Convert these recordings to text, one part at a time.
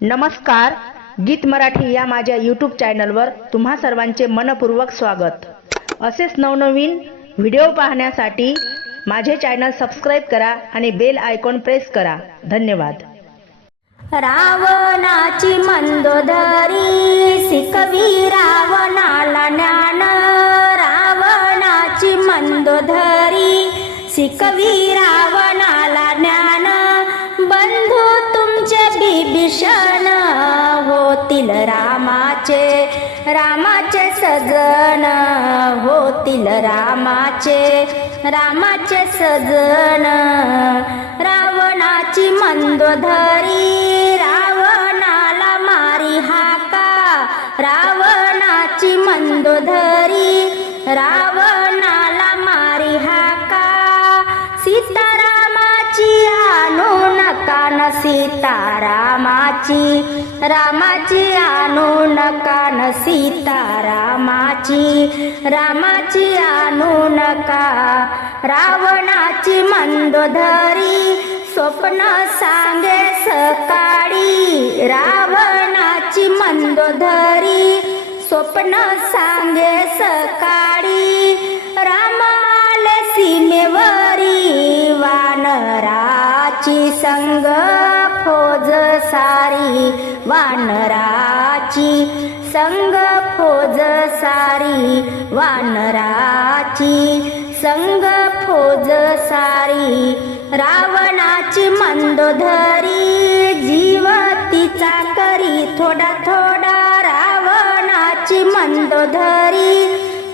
नमस्कार गीत मराठी या माझ्या यूट्यूब चॅनलवर तुम्हा सर्वांचे मनपूर्वक स्वागत. असेच नवनवीन व्हिडिओ पाहण्यासाठी माझे चॅनल सबस्क्राईब करा आणि बेल आयकॉन प्रेस करा. धन्यवाद. रावणाची मंदोदरी शिकवी रावणाला ज्ञान. रावणाची मंदोदरी शिकवी राव बिभीषण होतील रामाचे रामाचे सजन होतील रामाचे रामाचे सजन रावणाची मंदोधरी रावणाला मारी हाका रावणाची मंदोधरी रावण सीता रामाची रामाची आणू नका न सीता रामाची आणू नका रावणाची मंदोधरी स्वप्न सांगे सकाळी रावणाची मंदोधरी स्वप्न सांगे सकाळी रामाले सीमेवरी वानराची संग सारी वानराची संग फोज सारी वानराची संग फोज सारी रावणाची मंदोधरी जीव तिचा करी थोडा थोडा रावणाची मंदोधरी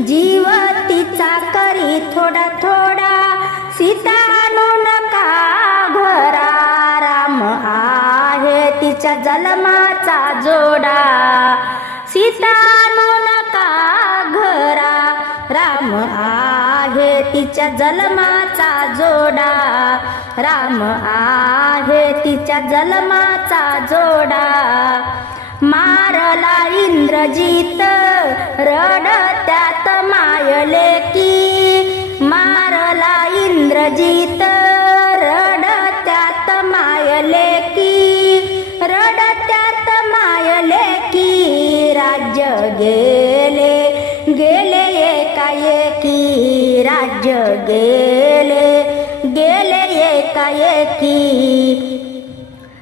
जीव तिचा करी थोडा थोडा सीता आहे तिच्या जन्माचा जोडा. सीता नका घरा? राम आहे तिच्या जन्माचा जोडा. राम आहे तिच्या जन्माचा जोडा. मारला इंद्रजीत रडत्यात मायले की मारला इंद्रजीत राज्य गेले. गेले एकाएकी राज्य गेले. गेले एकाएकी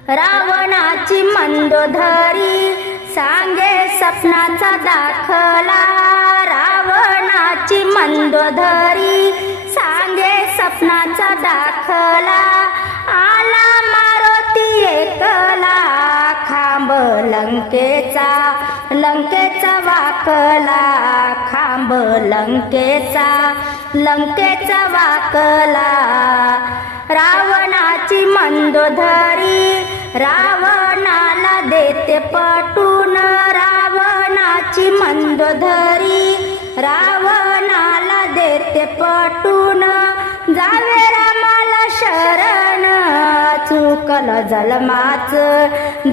रावणाची मंदोदरी सांगे सपनाचा दाखला. रावणाची मंदोदरी सांगे सपनाचा दाखला. आला मारुती एकला. खांब लंकेचा. लंकेचा वाकला खांब लंकेचा. लंकेचा वाकला रावणाची मंदोधरी रावणाला देते पटून रावणाची मंदोधरी चुकल जलमाच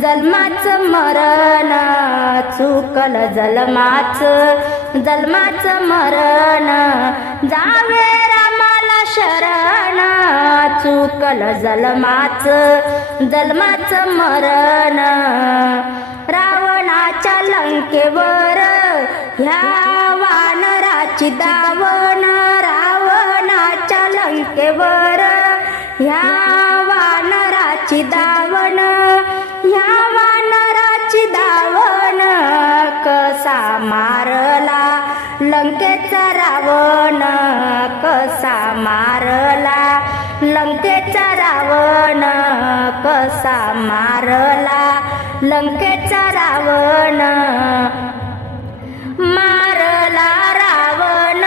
जलमाच मरण. चुकल जलमाच जलमाच मरण. जावे रामाला शरण. चुकल जलमाच जलमाच मरण. रावणाच्या लंकेवर ह्या वानराची दावण. रावणाच्या लंकेवर ह्या कसा मारला? लंकेचा रावण कसा मारला? लंकेचा रावण कसा मारला? लंकेचा रावण मारला. रावण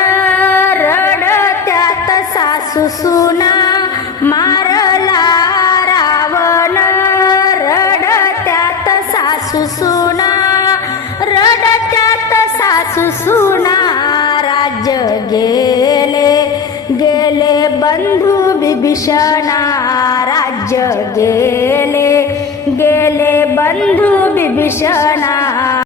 रडत्यात सासू सुना. मारला. रावण रडत्यात सासू सुना. सासू सुना राज्य गेले गेले बंधू बिभीषणा राज्य गेले गेले बंधू बिभीषणा